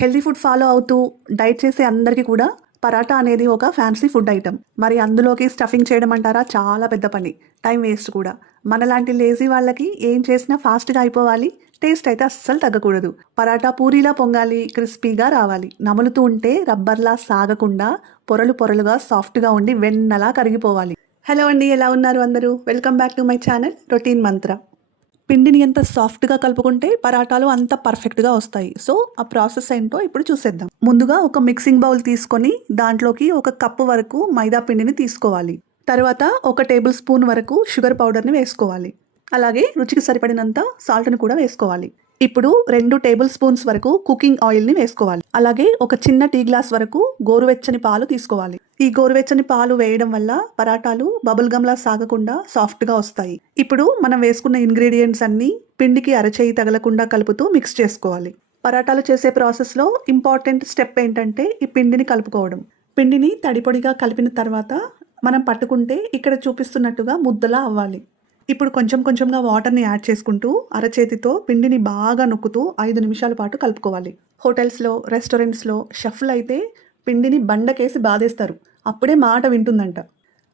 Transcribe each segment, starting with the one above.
Healthy food follow అవుతూ diet చేసే అందరికీ కూడా పరాటా అనేది ఒక ఫ్యాన్సీ ఫుడ్ ఐటమ్. మరి అందులోకి స్టఫింగ్ చేయడం అంటారా, చాలా పెద్ద పని, టైం వేస్ట్ కూడా. మనలాంటి లేజీ వాళ్ళకి ఏం చేసినా ఫాస్ట్గా అయిపోవాలి, టేస్ట్ అయితే అస్సలు తగ్గకూడదు. పరాటా పూరీలా పొంగాలి, క్రిస్పీగా రావాలి, నములుతూ ఉంటే రబ్బర్లా సాగకుండా పొరలు పొరలుగా సాఫ్ట్గా ఉండి వెన్నలా కరిగిపోవాలి. హలో అండి, ఎలా ఉన్నారు అందరూ? Welcome back to my channel routine మంత్ర. పిండిని ఎంత సాఫ్ట్గా కలుపుకుంటే పరాటాలు అంత పర్ఫెక్ట్గా వస్తాయి. సో ఆ ప్రాసెస్ ఏంటో ఇప్పుడు చూసేద్దాం. ముందుగా ఒక మిక్సింగ్ బౌల్ తీసుకొని దాంట్లోకి 1 కప్పు వరకు మైదా పిండిని తీసుకోవాలి. తర్వాత 1 టేబుల్ స్పూన్ వరకు షుగర్ పౌడర్ని వేసుకోవాలి. అలాగే రుచికి సరిపడినంత సాల్ట్ని కూడా వేసుకోవాలి. ఇప్పుడు 2 టేబుల్ స్పూన్స్ వరకు కుకింగ్ ఆయిల్ని వేసుకోవాలి. అలాగే ఒక చిన్న టీ గ్లాస్ వరకు గోరువెచ్చని పాలు తీసుకోవాలి. ఈ గోరువెచ్చని పాలు వేయడం వల్ల పరాటాలు బబుల్ గమ్లా సాగకుండా సాఫ్ట్గా వస్తాయి. ఇప్పుడు మనం వేసుకున్న ఇంగ్రీడియంట్స్ అన్నీ పిండికి అరచేయి తగలకుండా కలుపుతూ మిక్స్ చేసుకోవాలి. పరాటాలు చేసే ప్రాసెస్లో ఇంపార్టెంట్ స్టెప్ ఏంటంటే ఈ పిండిని కలుపుకోవడం. పిండిని తడిపొడిగా కలిపిన తర్వాత మనం పట్టుకుంటే ఇక్కడ చూపిస్తున్నట్టుగా ముద్దలా అవ్వాలి. ఇప్పుడు కొంచెం కొంచెంగా వాటర్ని యాడ్ చేసుకుంటూ అరచేతితో పిండిని బాగా నొక్కుతూ 5 నిమిషాల పాటు కలుపుకోవాలి. హోటల్స్లో, రెస్టారెంట్స్లో షెఫ్లు అయితే పిండిని బండకేసి బాధేస్తారు, అప్పుడే మాట వింటుందంట.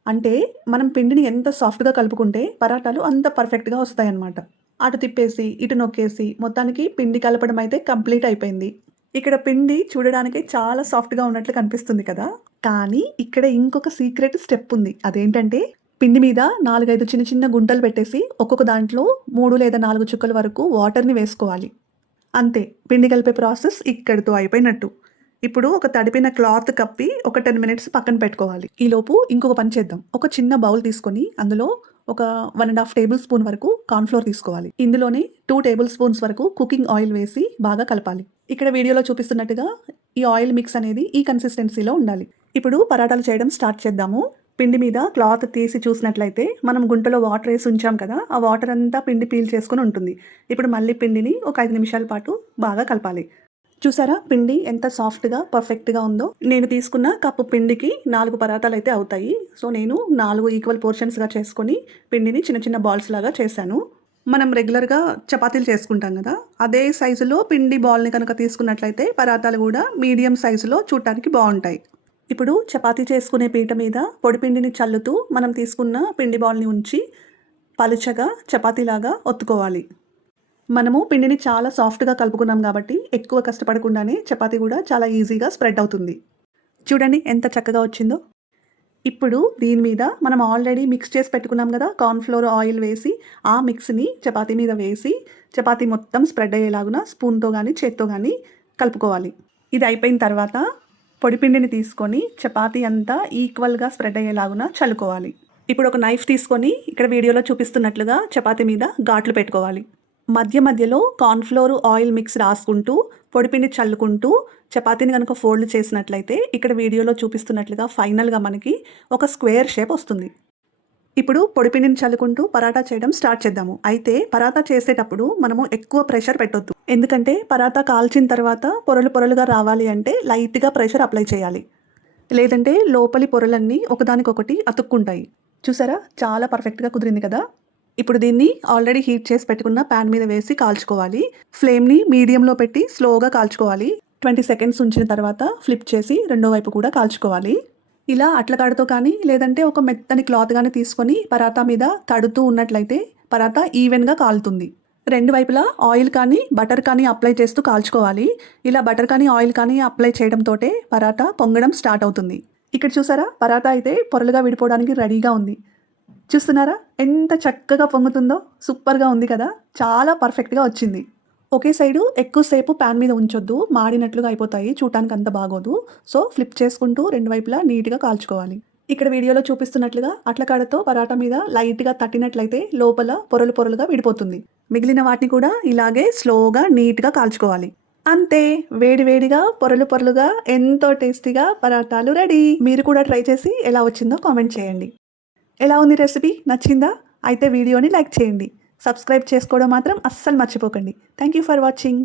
అంటే మనం పిండిని ఎంత సాఫ్ట్గా కలుపుకుంటే పరాటాలు అంత పర్ఫెక్ట్గా వస్తాయన్నమాట. అటు తిప్పేసి ఇటు నొక్కేసి మొత్తానికి పిండి కలపడం అయితే కంప్లీట్ అయిపోయింది. ఇక్కడ పిండి చూడడానికి చాలా సాఫ్ట్గా ఉన్నట్లు కనిపిస్తుంది కదా, కానీ ఇక్కడ ఇంకొక సీక్రెట్ స్టెప్ ఉంది. అదేంటంటే పిండి మీద 4-5 చిన్న చిన్న గుంటలు పెట్టేసి ఒక్కొక్క దాంట్లో 3 లేదా 4 చుక్కల వరకు వాటర్ని వేసుకోవాలి. అంతే, పిండి కలిపే ప్రాసెస్ ఇక్కడితో అయిపోయినట్టు. ఇప్పుడు ఒక తడిపిన క్లాత్ కప్పి ఒక 10 మినిట్స్ పక్కన పెట్టుకోవాలి. ఈలోపు ఇంకొక పని చేద్దాం. ఒక చిన్న బౌల్ తీసుకొని అందులో ఒక 1.5 టేబుల్ స్పూన్ వరకు కార్న్ఫ్లోర్ తీసుకోవాలి. ఇందులోనే 2 టేబుల్ స్పూన్స్ వరకు కుకింగ్ ఆయిల్ వేసి బాగా కలపాలి. ఇక్కడ వీడియోలో చూపిస్తున్నట్టుగా ఈ ఆయిల్ మిక్స్ అనేది ఈ కన్సిస్టెన్సీలో ఉండాలి. ఇప్పుడు పరాటాలు చేయడం స్టార్ట్ చేద్దాము. పిండి మీద క్లాత్ తీసి చూసినట్లయితే మనం గుంటలో వాటర్ వేసి ఉంచాం కదా, ఆ వాటర్ అంతా పిండి పీల్ చేసుకుని ఉంటుంది. ఇప్పుడు మళ్ళీ పిండిని ఒక 5 నిమిషాల పాటు బాగా కలపాలి. చూసారా పిండి ఎంత సాఫ్ట్గా పర్ఫెక్ట్గా ఉందో? నేను తీసుకున్న కప్పు పిండికి 4 పరాటాలు అయితే అవుతాయి. సో నేను 4 ఈక్వల్ పోర్షన్స్గా చేసుకొని పిండిని చిన్న చిన్న బాల్స్ లాగా చేశాను. మనం రెగ్యులర్గా చపాతీలు చేసుకుంటాం కదా, అదే సైజులో పిండి బాల్ని కనుక తీసుకున్నట్లయితే పరాటాలు కూడా మీడియం సైజులో చూడటానికి బాగుంటాయి. ఇప్పుడు చపాతీ చేసుకునే పీట మీద పొడిపిండిని చల్లుతూ మనం తీసుకున్న పిండి బాల్ని ఉంచి పలుచగా చపాతీలాగా ఒత్తుకోవాలి. మనము పిండిని చాలా సాఫ్ట్గా కలుపుకున్నాం కాబట్టి ఎక్కువ కష్టపడకుండానే చపాతీ కూడా చాలా ఈజీగా స్ప్రెడ్ అవుతుంది. చూడండి ఎంత చక్కగా వచ్చిందో. ఇప్పుడు దీని మీద మనం ఆల్రెడీ మిక్స్ చేసి పెట్టుకున్నాం కదా, కార్న్ఫ్లోర్ ఆయిల్ వేసి ఆ మిక్స్ని చపాతీ మీద వేసి చపాతీ మొత్తం స్ప్రెడ్ అయ్యేలాగున స్పూన్తో కానీ చేత్తో కానీ కలుపుకోవాలి. ఇది అయిపోయిన తర్వాత పొడిపిండిని తీసుకొని చపాతీ అంతా ఈక్వల్గా స్ప్రెడ్ అయ్యేలాగున చల్లుకోవాలి. ఇప్పుడు ఒక నైఫ్ తీసుకొని ఇక్కడ వీడియోలో చూపిస్తున్నట్లుగా చపాతీ మీద ఘాట్లు పెట్టుకోవాలి. మధ్య మధ్యలో కార్న్ఫ్లోర్ ఆయిల్ మిక్స్ రాసుకుంటూ పొడిపిండి చల్లుకుంటూ చపాతీని కనుక ఫోల్డ్ చేసినట్లయితే ఇక్కడ వీడియోలో చూపిస్తున్నట్లుగా ఫైనల్గా మనకి ఒక స్క్వేర్ షేప్ వస్తుంది. ఇప్పుడు పొడిపిండిని చల్లుకుంటూ పరాటా చేయడం స్టార్ట్ చేద్దాము. అయితే పరాటా చేసేటప్పుడు మనము ఎక్కువ ప్రెషర్ పెట్టొద్దు, ఎందుకంటే పరాటా కాల్చిన తర్వాత పొరలు పొరలుగా రావాలి అంటే లైట్గా ప్రెషర్ అప్లై చేయాలి, లేదంటే లోపలి పొరలన్నీ ఒకదానికొకటి అతుక్కుంటాయి. చూసారా, చాలా పర్ఫెక్ట్గా కుదిరింది కదా. ఇప్పుడు దీన్ని ఆల్రెడీ హీట్ చేసి పెట్టుకున్న ప్యాన్ మీద వేసి కాల్చుకోవాలి. ఫ్లేమ్ని మీడియంలో పెట్టి స్లోగా కాల్చుకోవాలి. 20 సెకండ్స్ ఉంచిన తర్వాత ఫ్లిప్ చేసి రెండో వైపు కూడా కాల్చుకోవాలి. ఇలా అట్లకాడతో కానీ లేదంటే ఒక మెత్తని క్లాత్ కానీ తీసుకొని పరాటా మీద తడుతూ ఉన్నట్లయితే పరాటా ఈవెన్గా కాలుతుంది. 2 వైపులా ఆయిల్ కానీ బటర్ కానీ అప్లై చేస్తూ కాల్చుకోవాలి. ఇలా బటర్ కానీ ఆయిల్ కానీ అప్లై చేయడంతో పరాటా పొంగడం స్టార్ట్ అవుతుంది. ఇక్కడ చూసారా, పరాటా అయితే పొరలుగా విడిపోవడానికి రెడీగా ఉంది. చూస్తున్నారా ఎంత చక్కగా పొంగుతుందో? సూపర్గా ఉంది కదా, చాలా పర్ఫెక్ట్గా వచ్చింది. ఒకే సైడు ఎక్కువసేపు ప్యాన్ మీద ఉంచొద్దు, మాడినట్లుగా అయిపోతాయి, చూడటానికి అంత బాగోదు. సో ఫ్లిప్ చేసుకుంటూ 2 వైపులా నీట్గా కాల్చుకోవాలి. ఇక్కడ వీడియోలో చూపిస్తున్నట్లుగా అట్లకాడతో పరాటా మీద లైట్గా తట్టినట్లయితే లోపల పొరలు పొరలుగా విడిపోతుంది. మిగిలిన వాటిని కూడా ఇలాగే స్లోగా నీట్గా కాల్చుకోవాలి. అంతే, వేడి వేడిగా పొరలు పొరలుగా ఎంతో టేస్టీగా పరాటాలు రెడీ. మీరు కూడా ట్రై చేసి ఎలా వచ్చిందో కామెంట్ చేయండి. ఎలా ఉంది రెసిపీ? నచ్చిందా? అయితే వీడియోని లైక్ చేయండి. సబ్స్క్రైబ్ చేసుకోవడం మాత్రం అస్సలు మర్చిపోకండి. Thank you for watching.